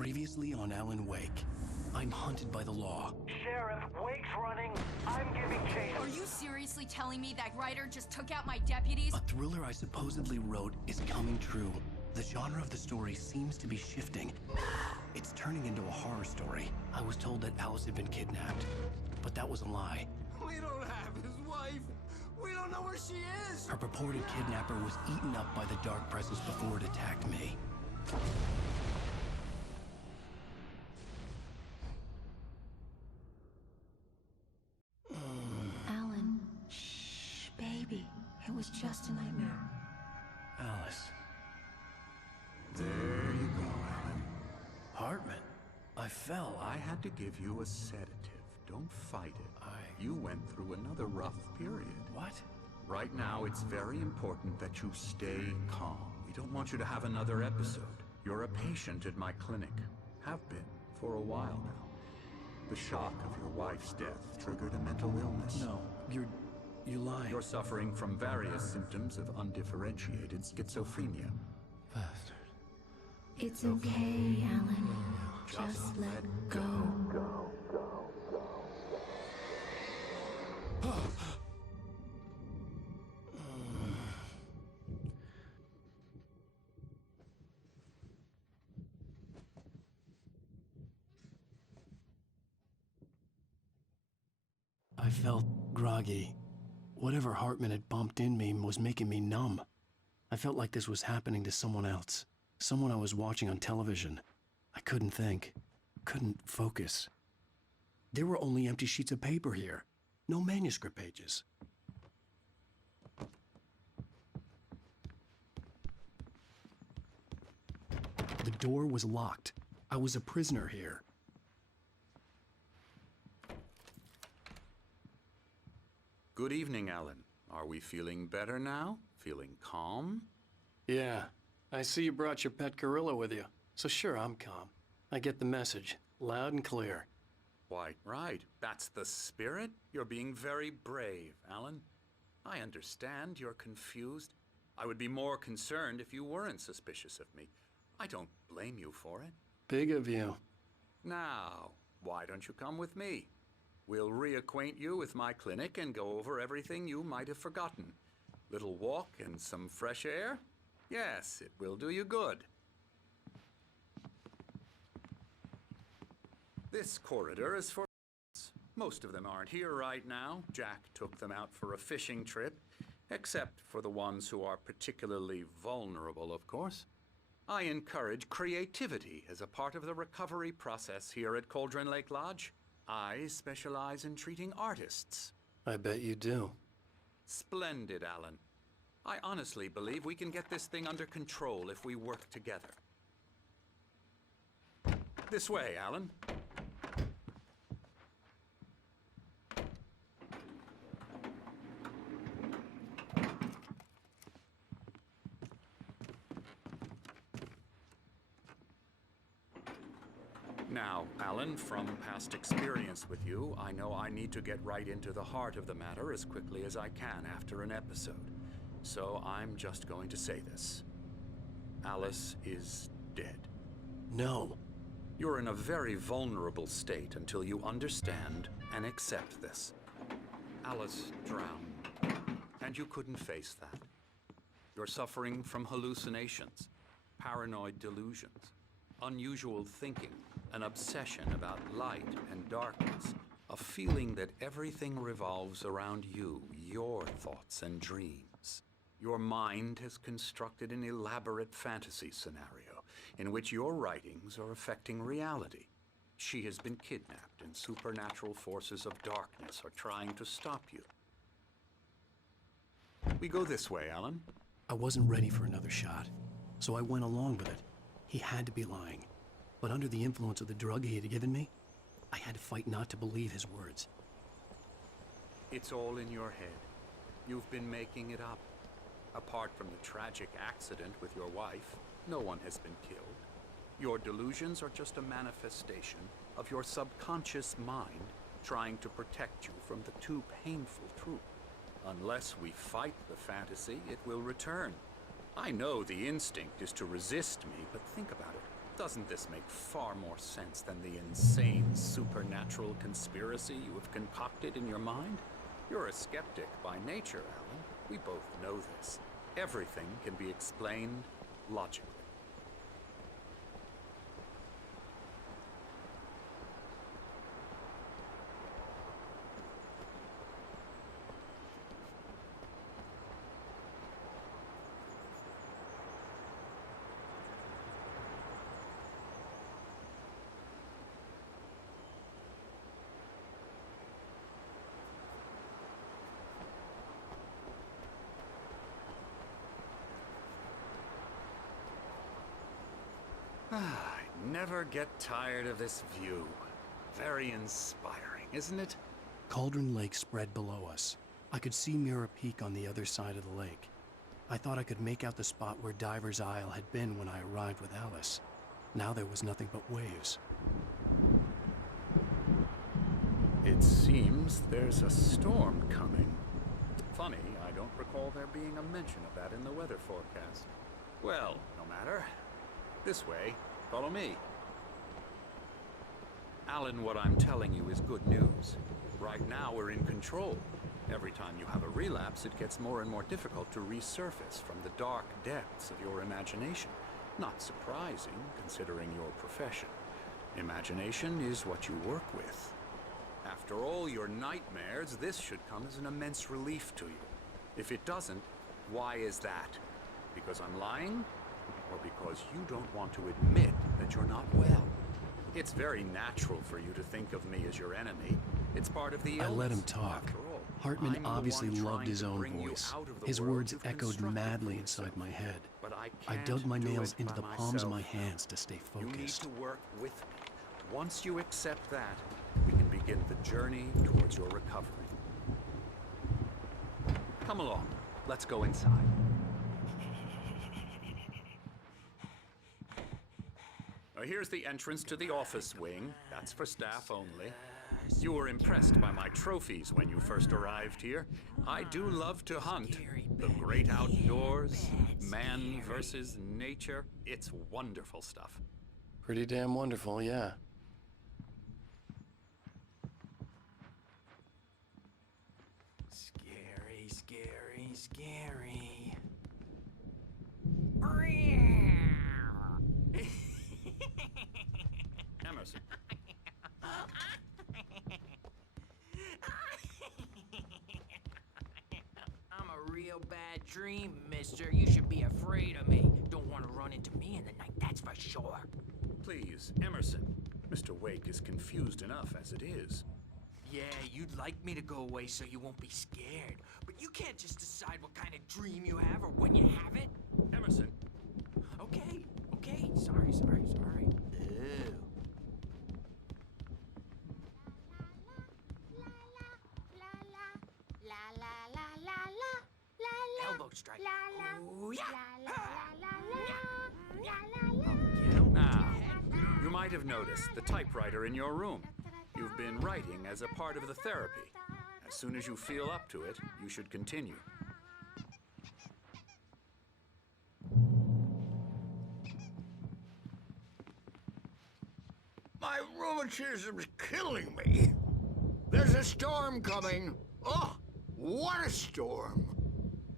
Previously on Alan Wake. I'm hunted by the law. Sheriff, Wake's running. I'm giving chase. Are you seriously telling me that writer just took out my deputies? A thriller I supposedly wrote is coming true. The genre of the story seems to be shifting. It's turning into a horror story. I was told that Alice had been kidnapped, but that was a lie. We don't have his wife. We don't know where she is. Her purported kidnapper was eaten up by the dark presence before it attacked me. Alan, shh, baby. It was just a nightmare. Alice. There you go, Alan. Hartman. I fell. I had to give you a sedative. Don't fight it. You went through another rough period. What? Right now, it's very important that you stay calm. We don't want you to have another episode. You're a patient at my clinic. Have been for a while now. The shock of your wife's death triggered a mental illness. No, you lied. You're suffering from various symptoms of undifferentiated schizophrenia. Bastard. It's okay, Alan. Just let go. I felt groggy. Whatever Hartman had bumped in me was making me numb. I felt like this was happening to someone else. Someone I was watching on television. I couldn't think. Couldn't focus. There were only empty sheets of paper here. No manuscript pages. The door was locked. I was a prisoner here. Good evening, Alan. Are we feeling better now? Feeling calm? Yeah. I see you brought your pet gorilla with you. So sure, I'm calm. I get the message. Loud and clear. Quite right. That's the spirit. You're being very brave, Alan. I understand you're confused. I would be more concerned if you weren't suspicious of me. I don't blame you for it. Big of you. Now, why don't you come with me? We'll reacquaint you with my clinic and go over everything you might have forgotten. Little walk and some fresh air? Yes, it will do you good. This corridor is for most of them aren't here right now. Jack took them out for a fishing trip, except for the ones who are particularly vulnerable, of course. I encourage creativity as a part of the recovery process here at Cauldron Lake Lodge. I specialize in treating artists. I bet you do. Splendid, Alan. I honestly believe we can get this thing under control if we work together. This way, Alan. Now, Alan, from past experience with you, I know I need to get right into the heart of the matter as quickly as I can after an episode. So I'm just going to say this. Alice is dead. No. You're in a very vulnerable state until you understand and accept this. Alice drowned, and you couldn't face that. You're suffering from hallucinations, paranoid delusions, unusual thinking, an obsession about light and darkness, a feeling that everything revolves around you, your thoughts and dreams. Your mind has constructed an elaborate fantasy scenario in which your writings are affecting reality. She has been kidnapped and supernatural forces of darkness are trying to stop you. We go this way, Alan. I wasn't ready for another shot, so I went along with it. He had to be lying. But under the influence of the drug he had given me, I had to fight not to believe his words. It's all in your head. You've been making it up. Apart from the tragic accident with your wife, no one has been killed. Your delusions are just a manifestation of your subconscious mind trying to protect you from the too painful truth. Unless we fight the fantasy, it will return. I know the instinct is to resist me, but think about it. Doesn't this make far more sense than the insane supernatural conspiracy you have concocted in your mind? You're a skeptic by nature, Alan. We both know this. Everything can be explained logically. I never get tired of this view. Very inspiring, isn't it? Cauldron Lake spread below us. I could see Mirror Peak on the other side of the lake. I thought I could make out the spot where Diver's Isle had been when I arrived with Alice. Now there was nothing but waves. It seems there's a storm coming. Funny, I don't recall there being a mention of that in the weather forecast. Well, no matter. This way. Follow me. Alan, what I'm telling you is good news. Right now, we're in control. Every time you have a relapse, it gets more and more difficult to resurface from the dark depths of your imagination. Not surprising, considering your profession. Imagination is what you work with. After all your nightmares, this should come as an immense relief to you. If it doesn't, why is that? Because I'm lying? Or because you don't want to admit that you're not well? It's very natural for you to think of me as your enemy. It's part of the illness. I let him talk. After all, Hartman I'm the obviously one loved trying his to own bring you voice. out of the His world words you've echoed constructed madly for inside yourself. my head. But I I can't dug my do nails it into by the palms of my myself. hands to stay You need focused. to work with me. Once you accept that, we can begin the journey towards your recovery. Come along. Let's go inside. Here's the entrance to the office wing. That's for staff only. You were impressed by my trophies when you first arrived here. I do love to hunt. The great outdoors, man versus nature. It's wonderful stuff. Pretty damn wonderful, yeah. Scary, scary, scary. Emerson. I'm a real bad dream, mister. You should be afraid of me. Don't want to run into me in the night, that's for sure. Please, Emerson. Mr. Wake is confused enough as it is. Yeah, you'd like me to go away so you won't be scared. But you can't just decide what kind of dream you have or when you have it. Emerson. Okay, okay. Sorry. Ew. Elbow strike. Ooh, yeah. Now, you might have noticed the typewriter in your room. You've been writing as a part of the therapy. As soon as you feel up to it, you should continue. My rheumatism's killing me. There's a storm coming. Oh, what a storm.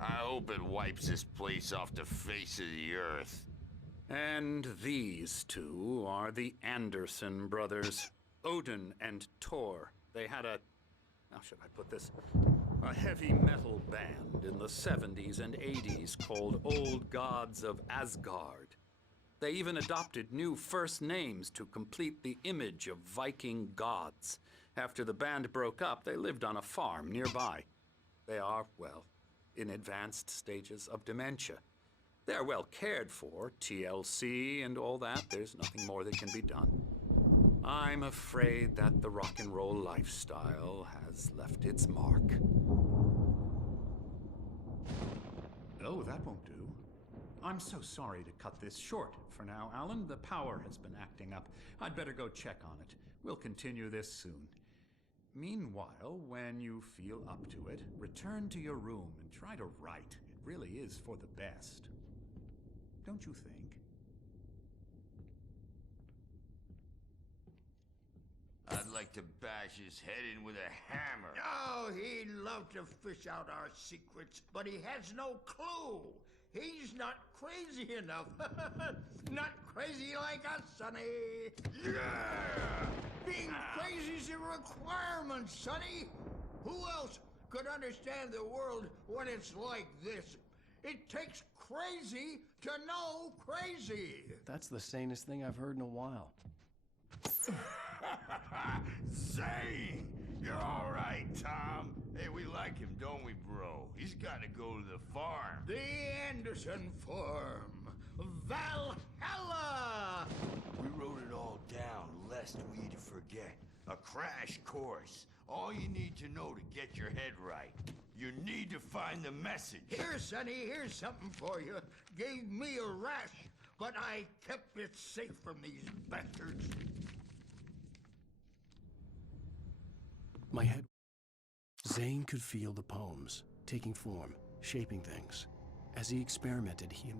I hope it wipes this place off the face of the earth. And these two are the Anderson brothers, Odin and Thor. They had a, how should I put this? A heavy metal band in the 70s and 80s called Old Gods of Asgard. They even adopted new first names to complete the image of Viking gods. After the band broke up, they lived on a farm nearby. They are, well, in advanced stages of dementia. They're well cared for, TLC and all that. There's nothing more that can be done. I'm afraid that the rock and roll lifestyle has left its mark. Oh, that won't do. I'm so sorry to cut this short for now, Alan. The power has been acting up. I'd better go check on it. We'll continue this soon. Meanwhile, when you feel up to it, return to your room and try to write. It really is for the best. Don't you think? like to bash his head in with a hammer. Oh, he'd love to fish out our secrets, but he has no clue. He's not crazy enough. Not crazy like us, Sonny. Yeah! Being crazy's a requirement, Sonny. Who else could understand the world when it's like this? It takes crazy to know crazy. That's the sanest thing I've heard in a while. Zane! You're all right, Tom. Hey, we like him, don't we, bro? He's got to go to the farm. The Anderson Farm. Valhalla! We wrote it all down, lest we'd forget. A crash course. All you need to know to get your head right. You need to find the message. Here, Sonny, here's something for you. Gave me a rash, but I kept it safe from these bastards. My head... Zane could feel the poems, taking form, shaping things. As he experimented, he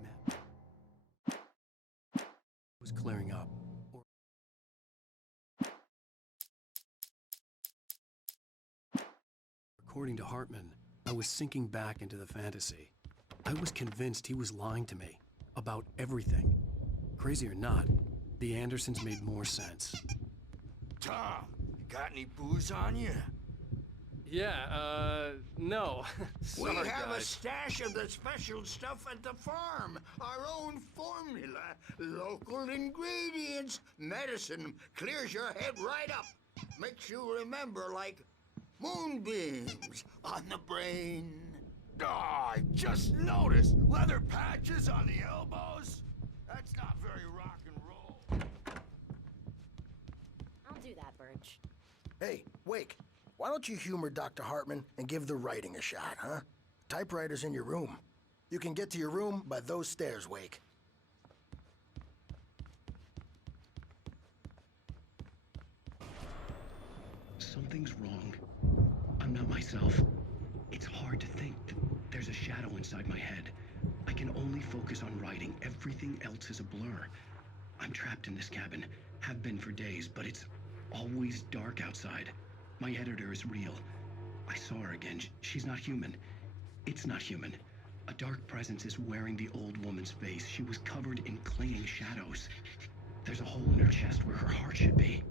was clearing up. According to Hartman, I was sinking back into the fantasy. I was convinced he was lying to me about everything. Crazy or not, the Andersons made more sense. Tom, you got any booze on you? Yeah, no. We have a stash of the special stuff at the farm. Our own formula. Local ingredients. Medicine clears your head right up. Makes you remember like moonbeams on the brain. Oh, I just noticed. Leather patches on the elbows? That's not very rock and roll. I'll do that, Birch. Hey, Wake, why don't you humor Dr. Hartman and give the writing a shot, huh? Typewriter's in your room. You can get to your room by those stairs, Wake. Something's wrong. I'm not myself. It's hard to think that there's a shadow inside my head. I can only focus on writing. Everything else is a blur. I'm trapped in this cabin. Have been for days, but it's always dark outside. My editor is real. I saw her again. She's not human. It's not human. A dark presence is wearing the old woman's face. She was covered in clinging shadows. There's a hole in her chest where her heart should be.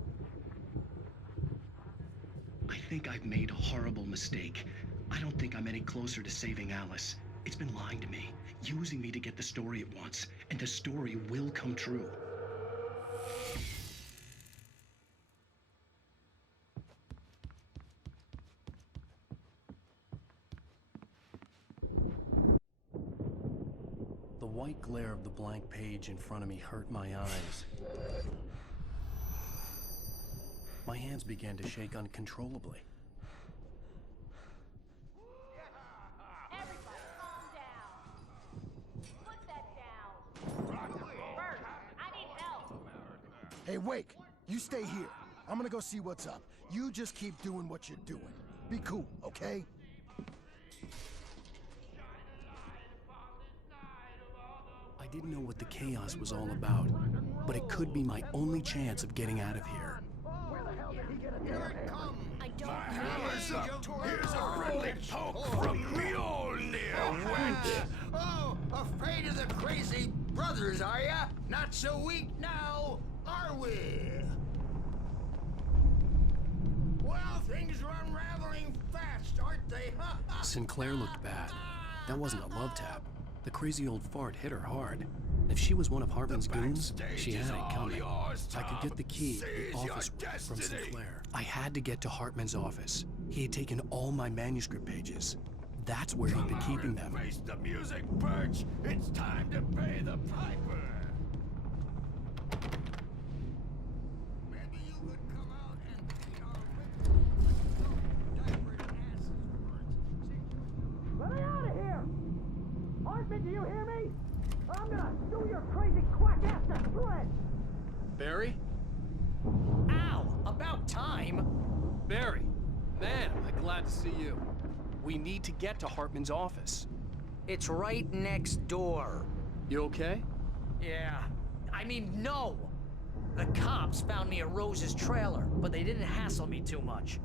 I think I've made a horrible mistake. I don't think I'm any closer to saving Alice. It's been lying to me, using me to get the story it wants, and the story will come true. The white glare of the blank page in front of me hurt my eyes. My hands began to shake uncontrollably. Everybody, calm down. Put that down. Bert, I need help. Hey, Wake, you stay here. I'm gonna go see what's up. You just keep doing what you're doing. Be cool, okay? I didn't know what the chaos was all about, but it could be my only chance of getting out of here. Here it comes. I don't Hammer's up. Here's a friendly poke from Mjolnir, wench. Oh, afraid of the crazy brothers, are ya? Not so weak now, are we? Well, things are unraveling fast, aren't they? Sinclair looked bad. That wasn't a love tap. The crazy old fart hit her hard. If she was one of Hartman's goons, she had it coming. I could get the key to the office from Sinclair. I had to get to Hartman's office. He had taken all my manuscript pages. That's where he'd been keeping them. Face the music, Birch. It's time to pay the piper. Maybe you could come out and clean our victims like diapered asses for Let me out of here! Hartman, do you hear me? I'm gonna sue your crazy quack ass to shreds! Barry? Ow! About time! Barry! Man, am I glad to see you. We need to get to Hartman's office. It's right next door. You okay? Yeah. I mean, no! The cops found me at Rose's trailer, but they didn't hassle me too much.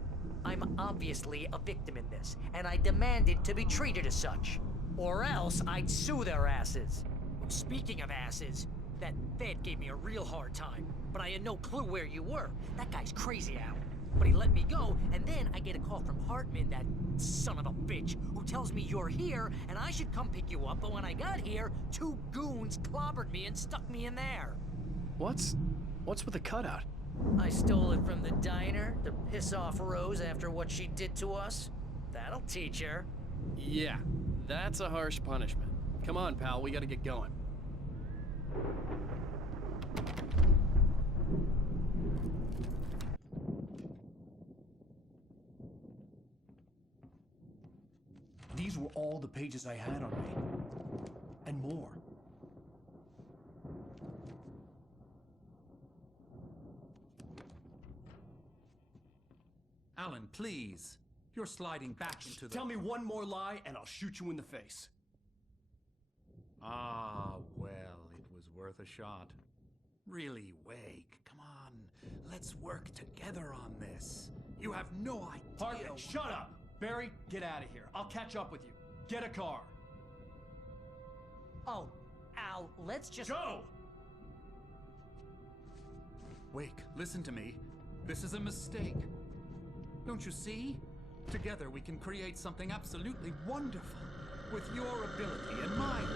I'm obviously a victim in this, and I demanded to be treated as such. Or else I'd sue their asses. Speaking of asses, that Fed gave me a real hard time, but I had no clue where you were. That guy's crazy, Al. But he let me go, and then I get a call from Hartman, that son of a bitch, who tells me you're here, and I should come pick you up, but when I got here, 2 goons clobbered me and stuck me in there. What's with the cutout? I stole it from the diner to piss off Rose after what she did to us. That'll teach her. Yeah, that's a harsh punishment. Come on, pal, we gotta get going. These were all the pages I had on me. And more. Alan, please. You're sliding back into the... Tell me one more lie and I'll shoot you in the face. Ah, well, it was worth a shot. Really, Wake, come on. Let's work together on this. You have no idea... Hartman, shut up! Barry, get out of here. I'll catch up with you. Get a car. Oh, Al, let's just... Go! Wake, listen to me. This is a mistake. Don't you see? Together we can create something absolutely wonderful. With your ability and mine.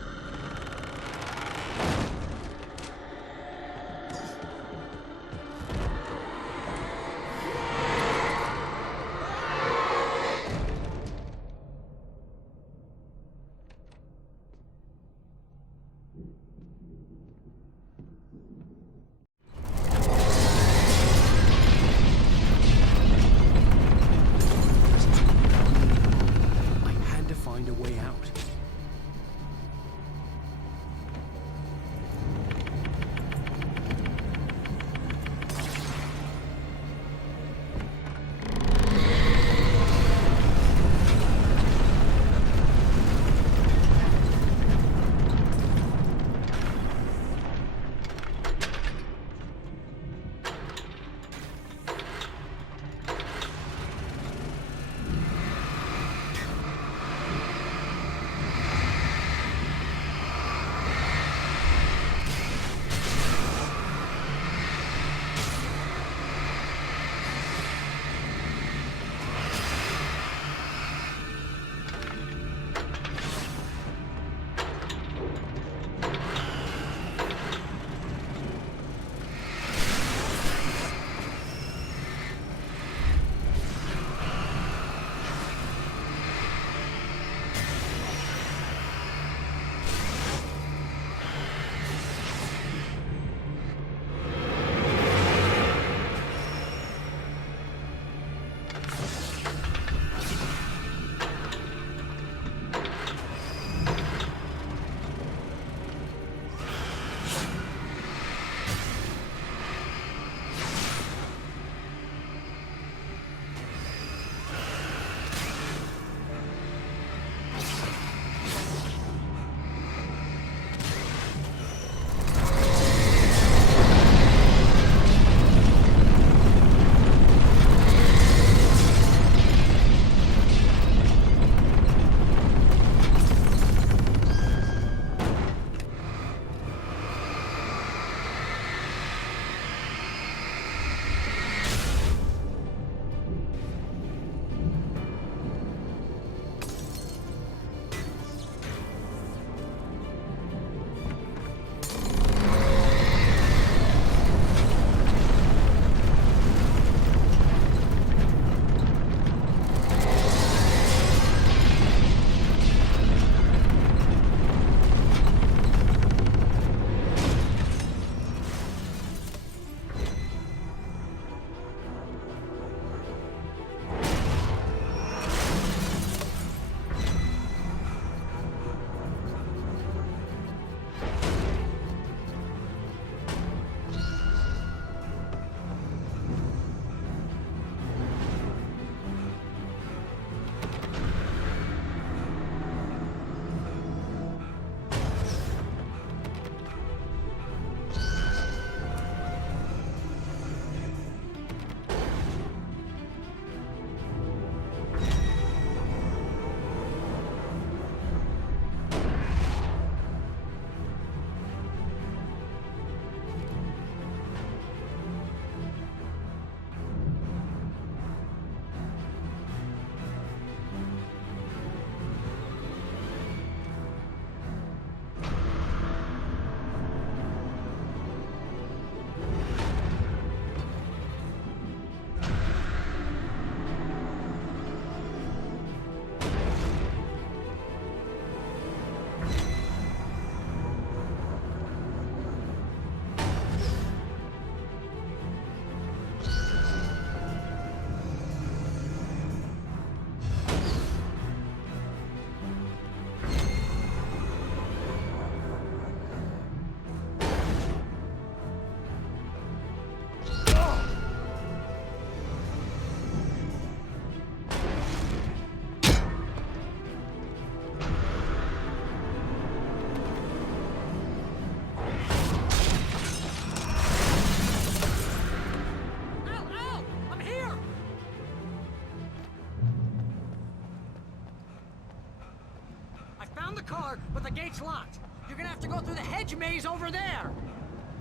car, but the gate's locked. You're gonna have to go through the hedge maze over there.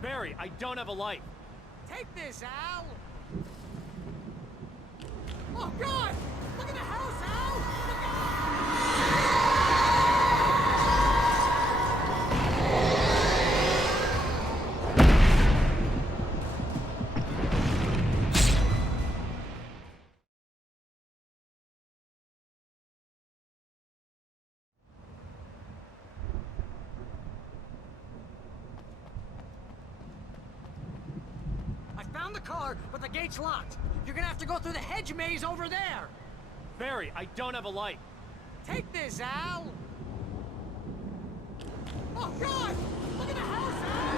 Barry, I don't have a light. Take this, Al. Oh, God! Look at the house, Al! Look out! I found the car, but the gate's locked. You're gonna have to go through the hedge maze over there. Barry, I don't have a light. Take this, Al. Oh, God! Look at the house, Al!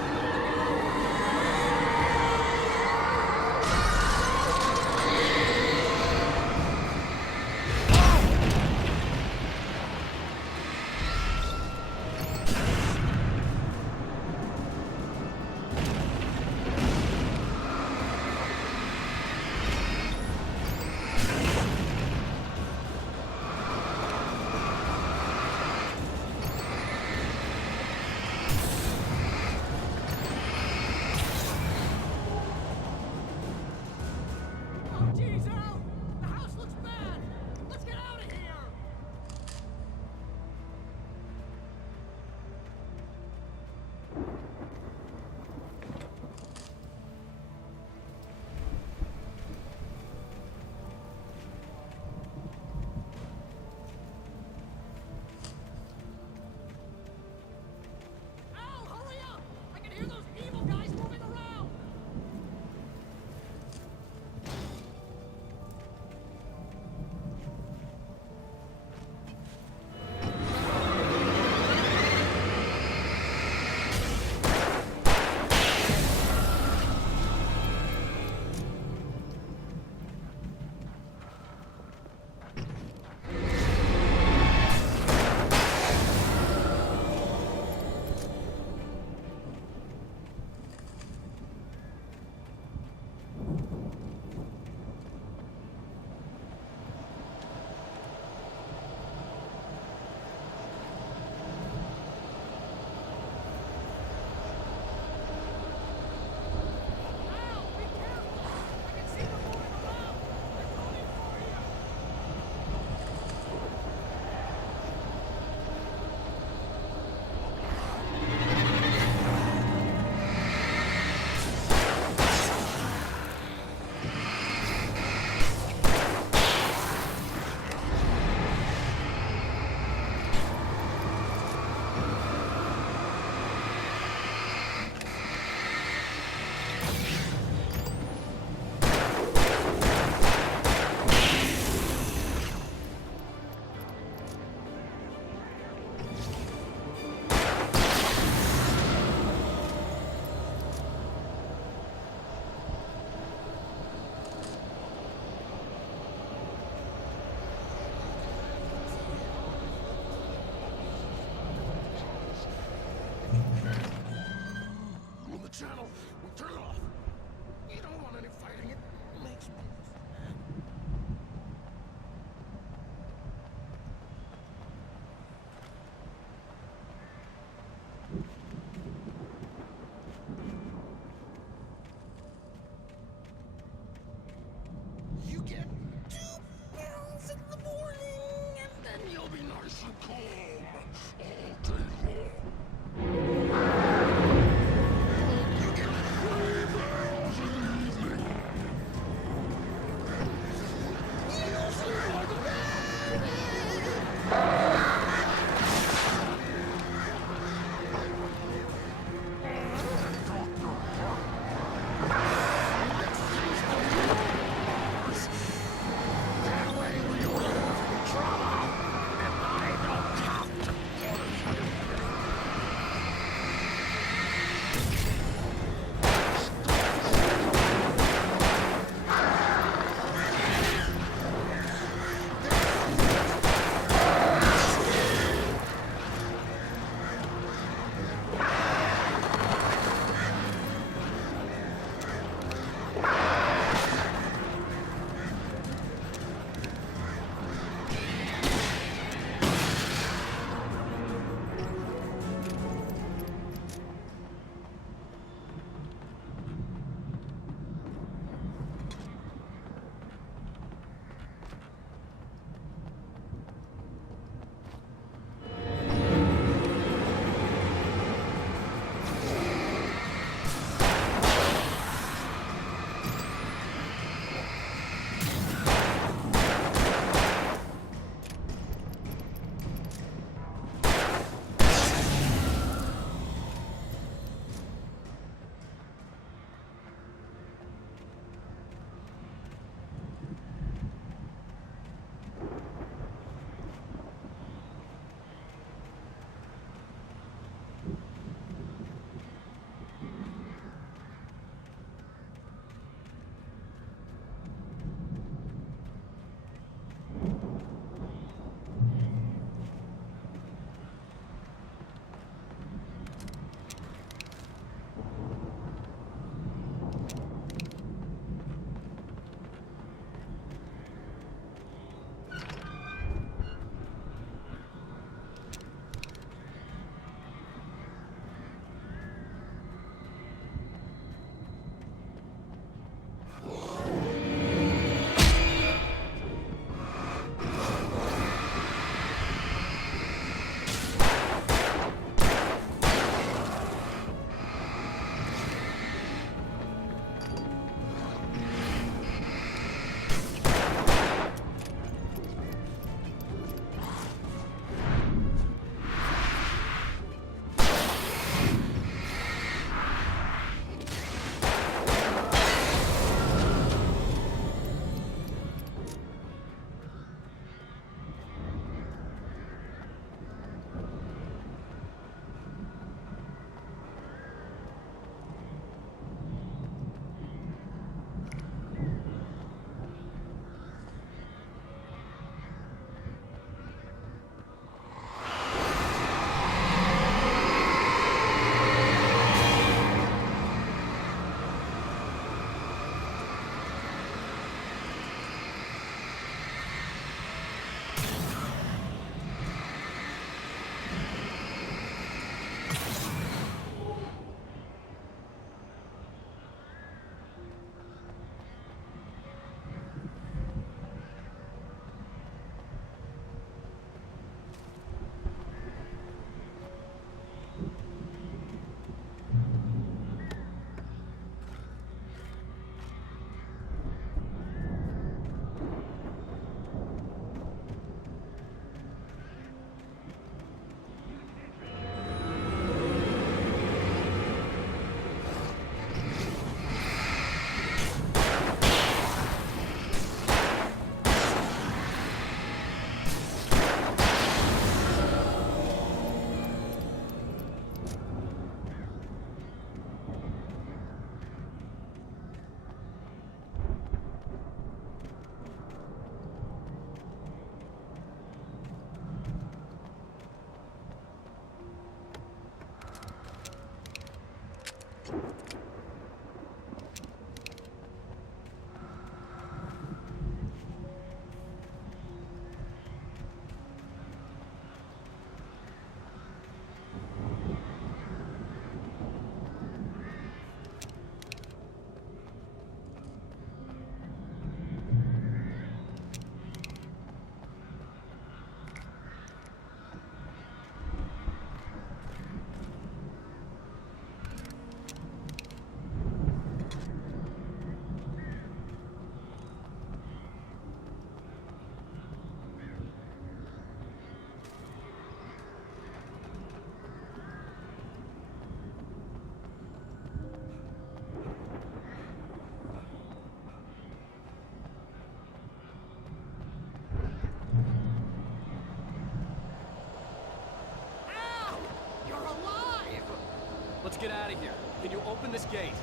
this gate.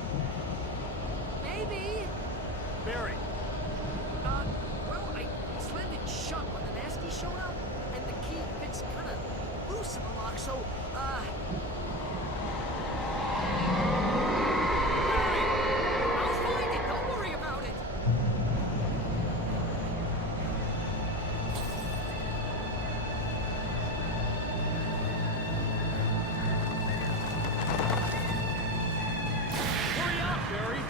Maybe. Barry, Well, I slammed it shut when the nasty showed up, and the key fits kind of loose in the lock, so, Barry! I'll find it, don't worry about it! hurry up, Barry!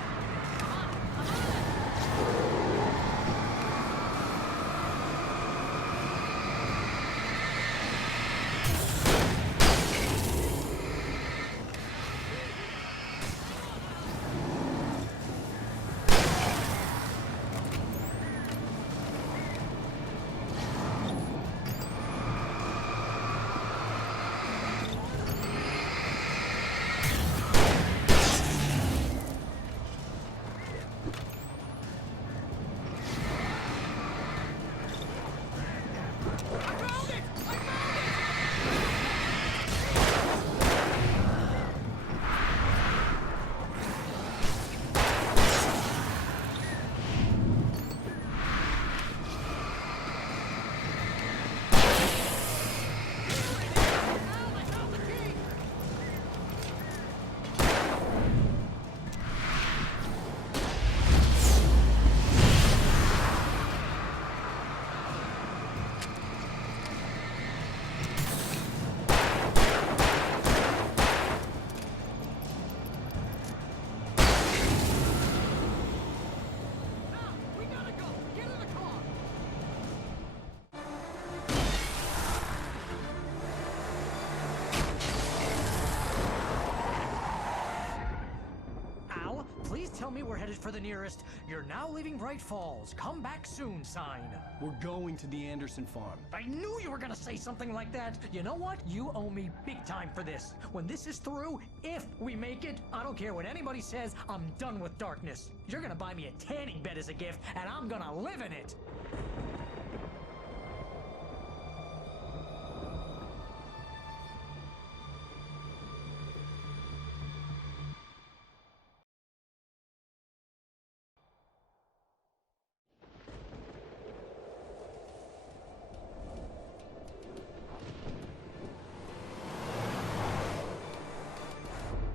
Please tell me we're headed for the nearest "You're now leaving Bright Falls. Come back soon" sign. We're going to the Anderson farm. I knew you were gonna say something like that. You know what? You owe me big time for this. When this is through, if we make it, I don't care what anybody says, I'm done with darkness. You're gonna buy me a tanning bed as a gift, and I'm gonna live in it.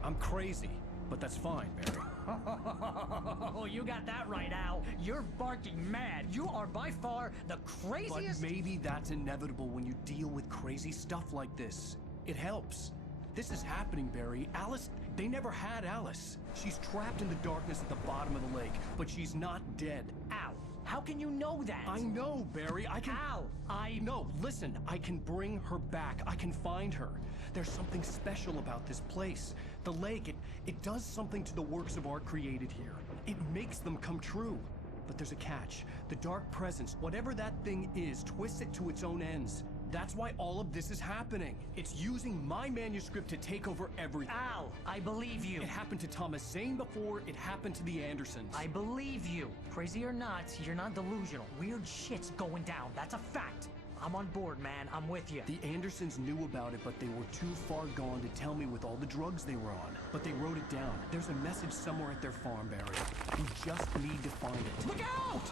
I'm crazy, but that's fine, Barry. Oh, you got that right, Al. You're barking mad. You are by far the craziest. But maybe that's inevitable when you deal with crazy stuff like this. It helps. This is happening, Barry. Alice, they never had Alice. She's trapped in the darkness at the bottom of the lake, but she's not dead. Al, how can you know that? I know, Barry. I can... Al, No, listen. I can bring her back. I can find her. There's something special about this place. The lake, it does something to the works of art created here. It makes them come true. But there's a catch. The dark presence, whatever that thing is, twists it to its own ends. That's why all of this is happening. It's using my manuscript to take over everything. Al, I believe you. It happened to Thomas Zane before, it happened to the Andersons. I believe you. Crazy or not, you're not delusional. Weird shit's going down. That's a fact. I'm on board, man. I'm with you. The Andersons knew about it, but they were too far gone to tell me with all the drugs they were on. But they wrote it down. There's a message somewhere at their farm, Barry. We just need to find it. Look out!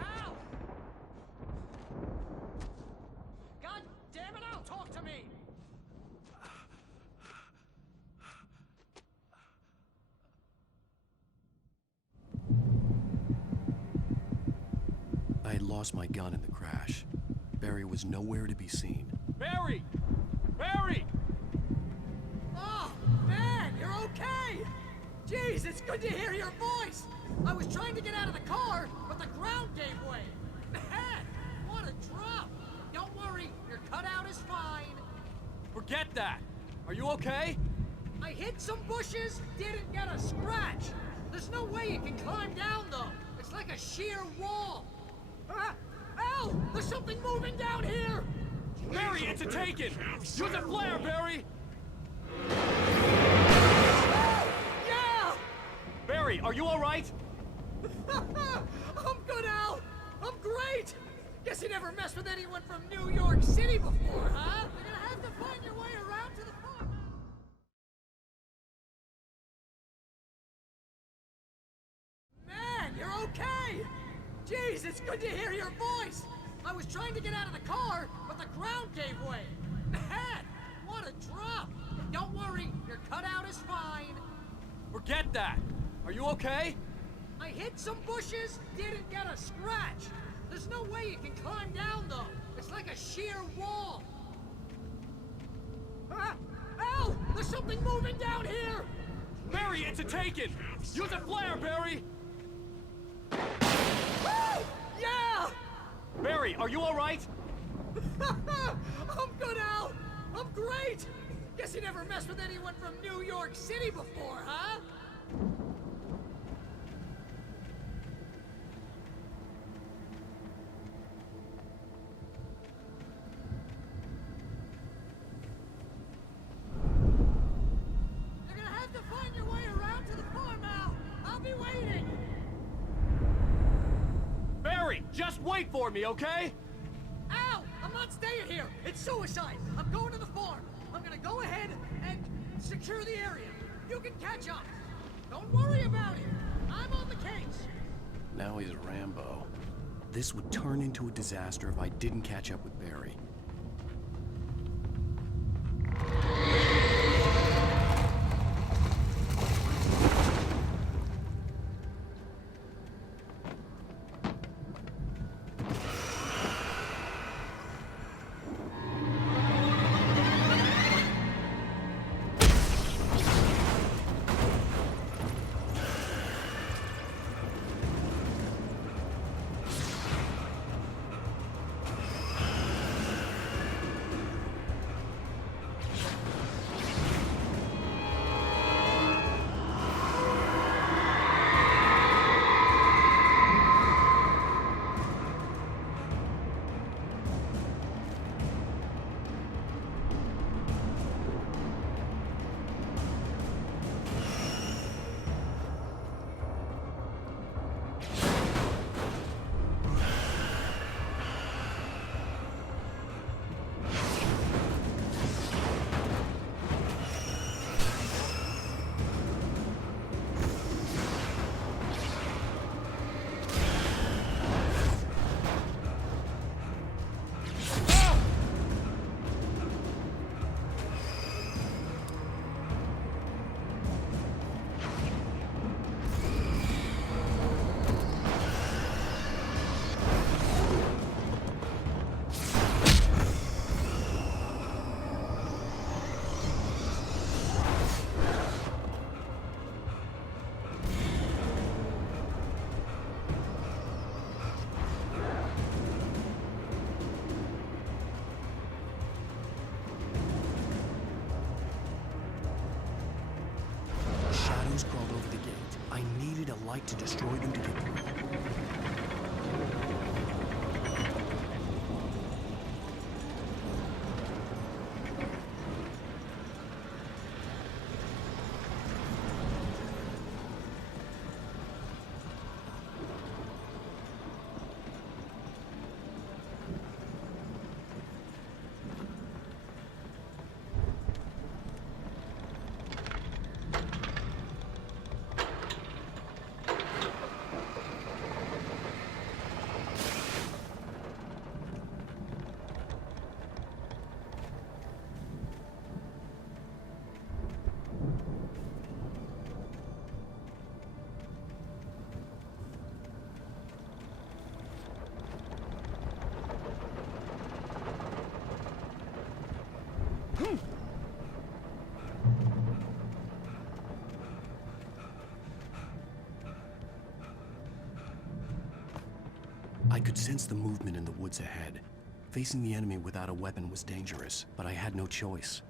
Al! God damn it, Al, talk to me! I had lost my gun in the crash. Barry was nowhere to be seen. Barry! Barry! Oh, man, you're okay! Jeez, it's good to hear your voice! I was trying to get out of the car, but the ground gave way. Man, what a drop! Don't worry, your cutout is fine. Forget that! Are you okay? I hit some bushes, didn't get a scratch. There's no way you can climb down, though. It's like a sheer wall. Al, there's something moving down here! Barry, it's a taken! Use a flare, Barry! Yeah! Barry, are you alright? I'm good, Al! I'm great! Guess you never messed with anyone from New York City before, huh? You're gonna have to find your way around to the farm. Man, you're okay! Jeez, it's good to hear your voice! I was trying to get out of the car, but the ground gave way. Man, what a drop! Don't worry, your cutout is fine. Forget that. Are you okay? I hit some bushes, didn't get a scratch. There's no way you can climb down, though. It's like a sheer wall. Ah! Al! There's something moving down here! Barry, it's a taken! Use a flare, Barry! Woo! Yeah! Barry, are you alright? I'm good, Al! I'm great! Guess you never messed with anyone from New York City before, huh? You're gonna have to find your way around to the farm, Al! I'll be waiting! Barry, just wait for me, okay? Al! I'm not staying here! It's suicide! I'm going to the farm! I'm gonna go ahead and secure the area. You can catch up. Don't worry about it. I'm on the case. Now he's Rambo. This would turn into a disaster if I didn't catch up with Barry. Shadows crawled over the gate. I needed a light to destroy them to get through. I could sense the movement in the woods ahead. Facing the enemy without a weapon was dangerous, but I had no choice.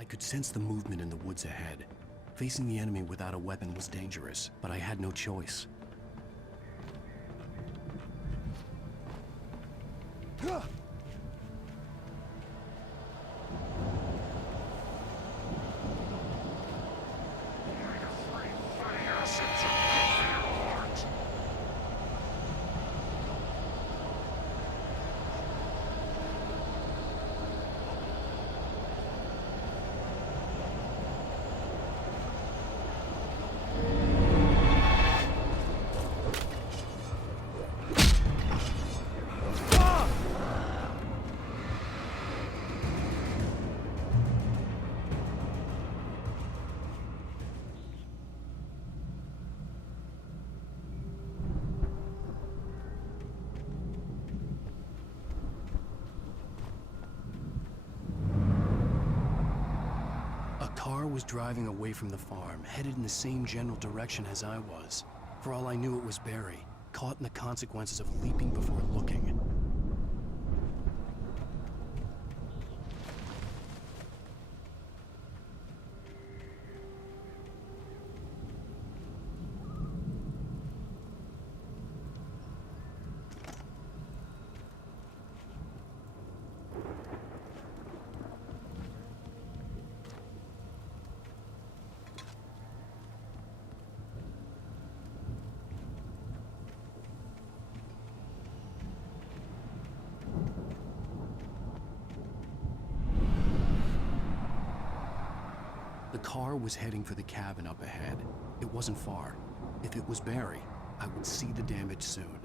I could sense the movement in the woods ahead. Facing the enemy without a weapon was dangerous, but I had no choice. A car was driving away from the farm, headed in the same general direction as I was. For all I knew, it was Barry, caught in the consequences of leaping before looking. The car was heading for the cabin up ahead. It wasn't far. If it was Barry, I would see the damage soon.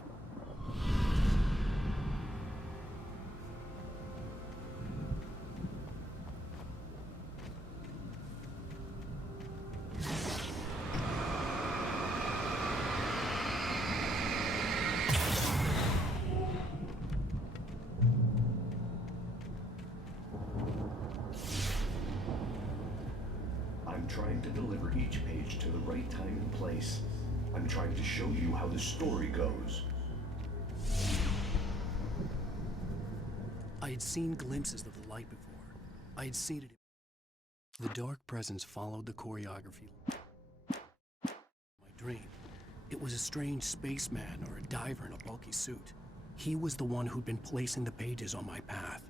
I'm trying to deliver each page to the right time and place. I'm trying to show you how the story goes. I had seen glimpses of the light before. I had seen it. The dark presence followed the choreography. My dream. It was a strange spaceman or a diver in a bulky suit. He was the one who'd been placing the pages on my path.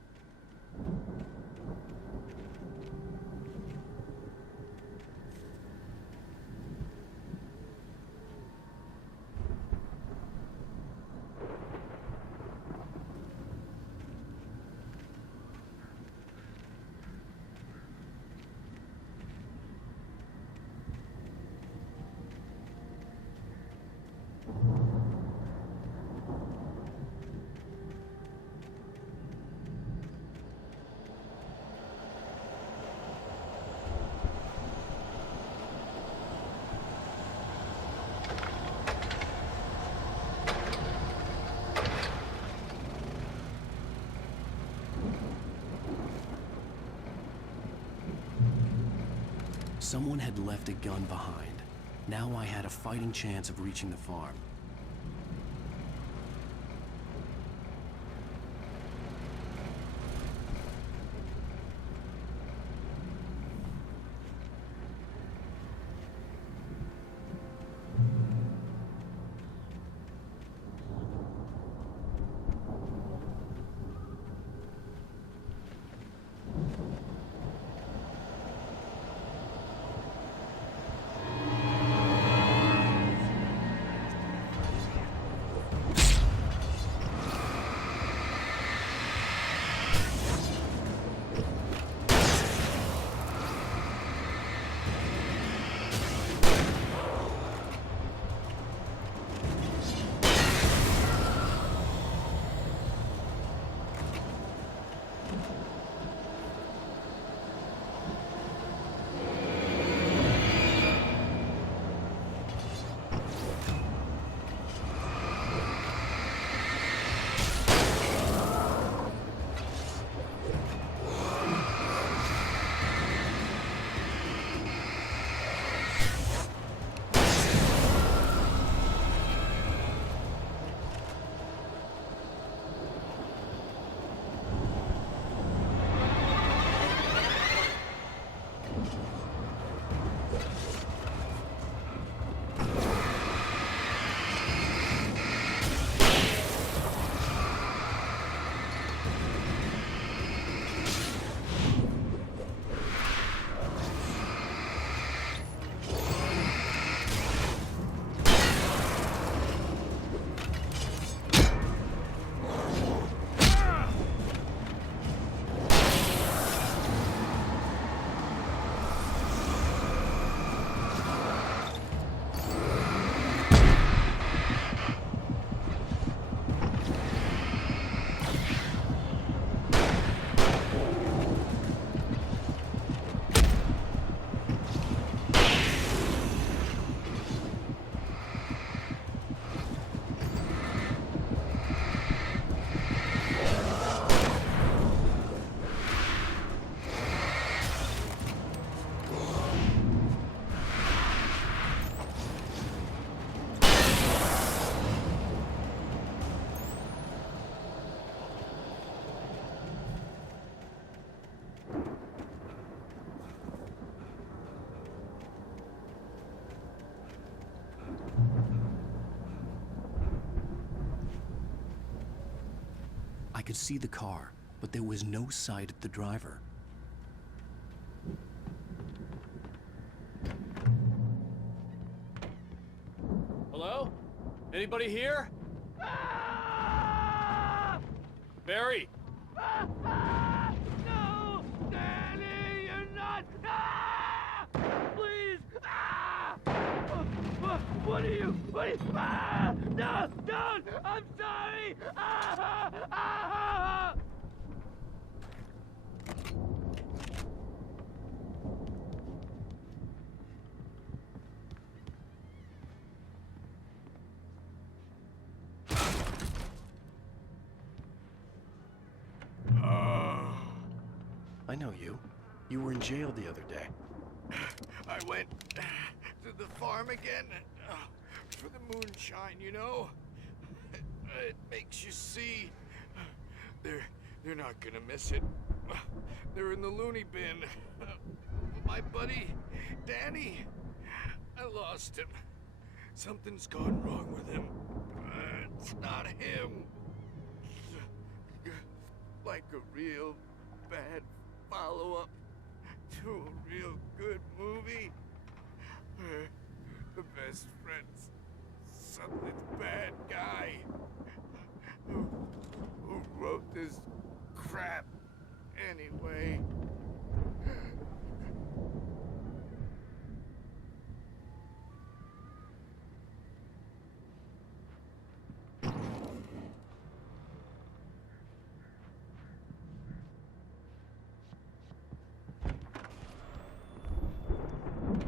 Someone had left a gun behind. Now I had a fighting chance of reaching the farm. could see the car, but there was no sight of the driver. Hello? Anybody here? Barry! No! Danny, you're not! Please! What are you? No! Don't! I'm sorry! I know you. You were in jail the other day. I went to the farm again for the moonshine, you know? It makes you see. They're not gonna miss it. They're in the loony bin. My buddy, Danny, I lost him. Something's gone wrong with him. It's not him. Like a real bad follow-up to a real good movie. The best friend's something bad guy who wrote this crap anyway.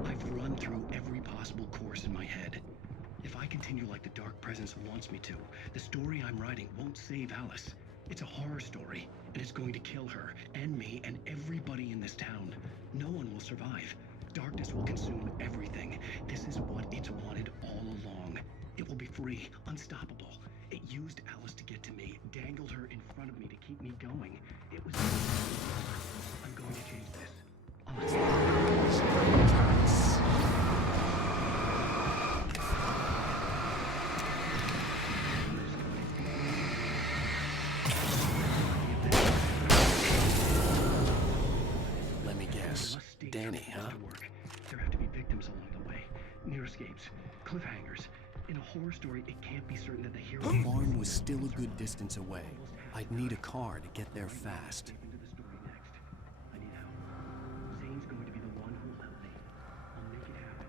I've run through every possible course in my head. If I continue like the Dark Presence wants me to, the story I'm writing won't save Alice. It's a horror story, and it's going to kill her, and me, and everybody in this town. No one will survive. Darkness will consume everything. This is what it's wanted all along. It will be free, unstoppable. It used Alice to get to me, dangled her in front of me to keep me going. It was... I'm going to change this. Let me guess. Danny, huh? There have to be victims along the way. Near escapes, cliffhangers. In a horror story, it can't be certain that the hero... The farm was still a good distance away. I'd need a car to get there fast. I need help. Zane's going to be the one who'll help me. I'll make it happen.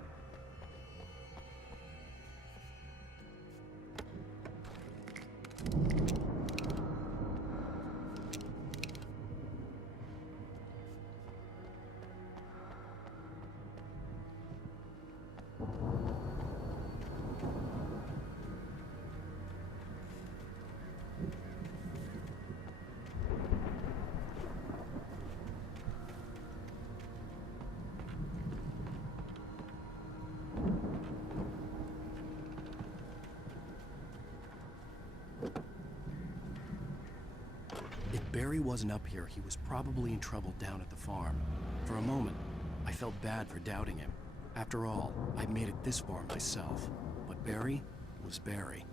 If Barry wasn't up here, he was probably in trouble down at the farm. For a moment, I felt bad for doubting him. After all, I'd made it this far myself. But Barry was Barry.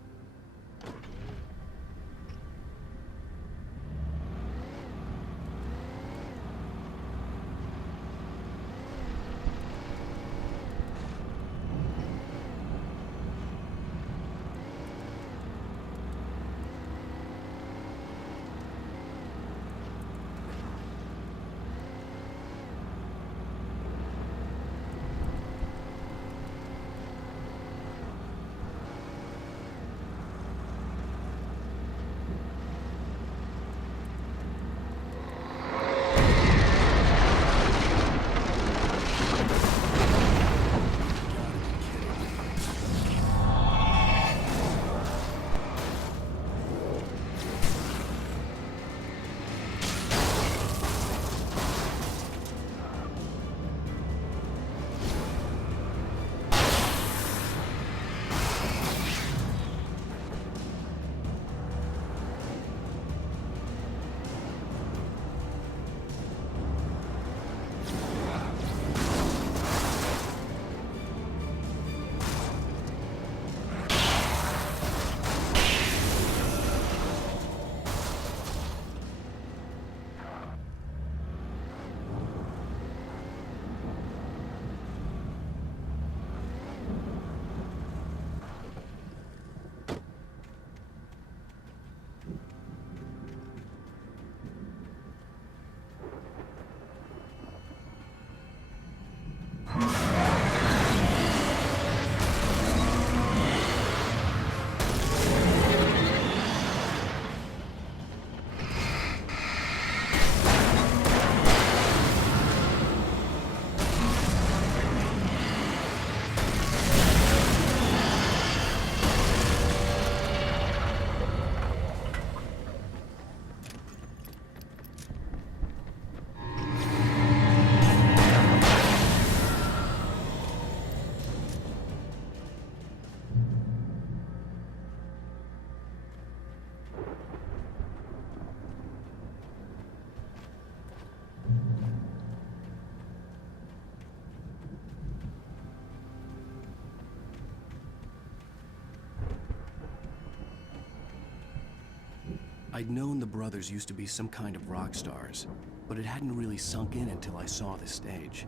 I'd known the brothers used to be some kind of rock stars, but it hadn't really sunk in until I saw the stage.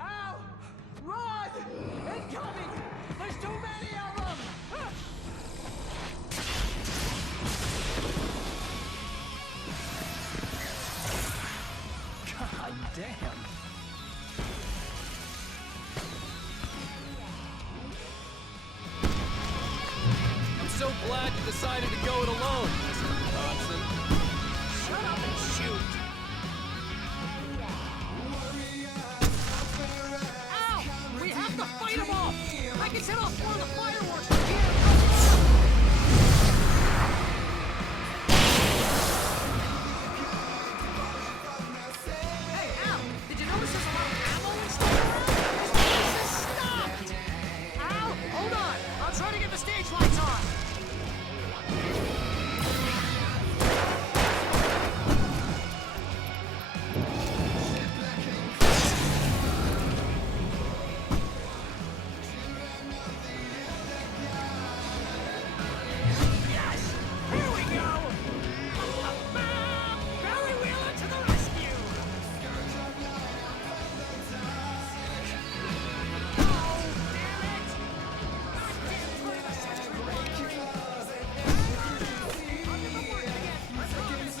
Ow! Run! Incoming! There's too many of them! God damn. I'm so glad you decided to go it alone, Mr. Johnson. Shut up and shoot! Ow! We have to fight them off! I can set off one of the fireworks from here! Hey, Al! Did you notice there's a lot of ammo and stuff around? This is stopped! Al! Hold on! I'll try to get the stage lights on! Yes! Here we go! Barry Wheeler to the rescue! Oh, damn it! Goddamn 21st century I'll give them work again, I promise!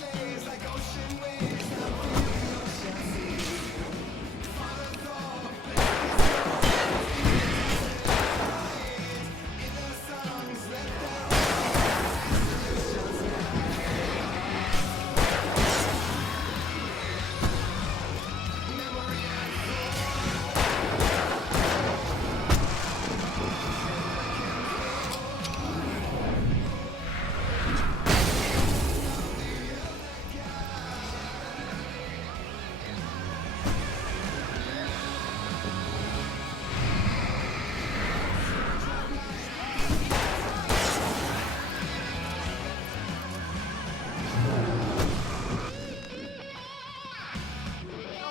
No!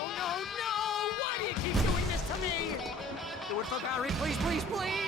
Why do you keep doing this to me? Do it for Barry, please, please, please!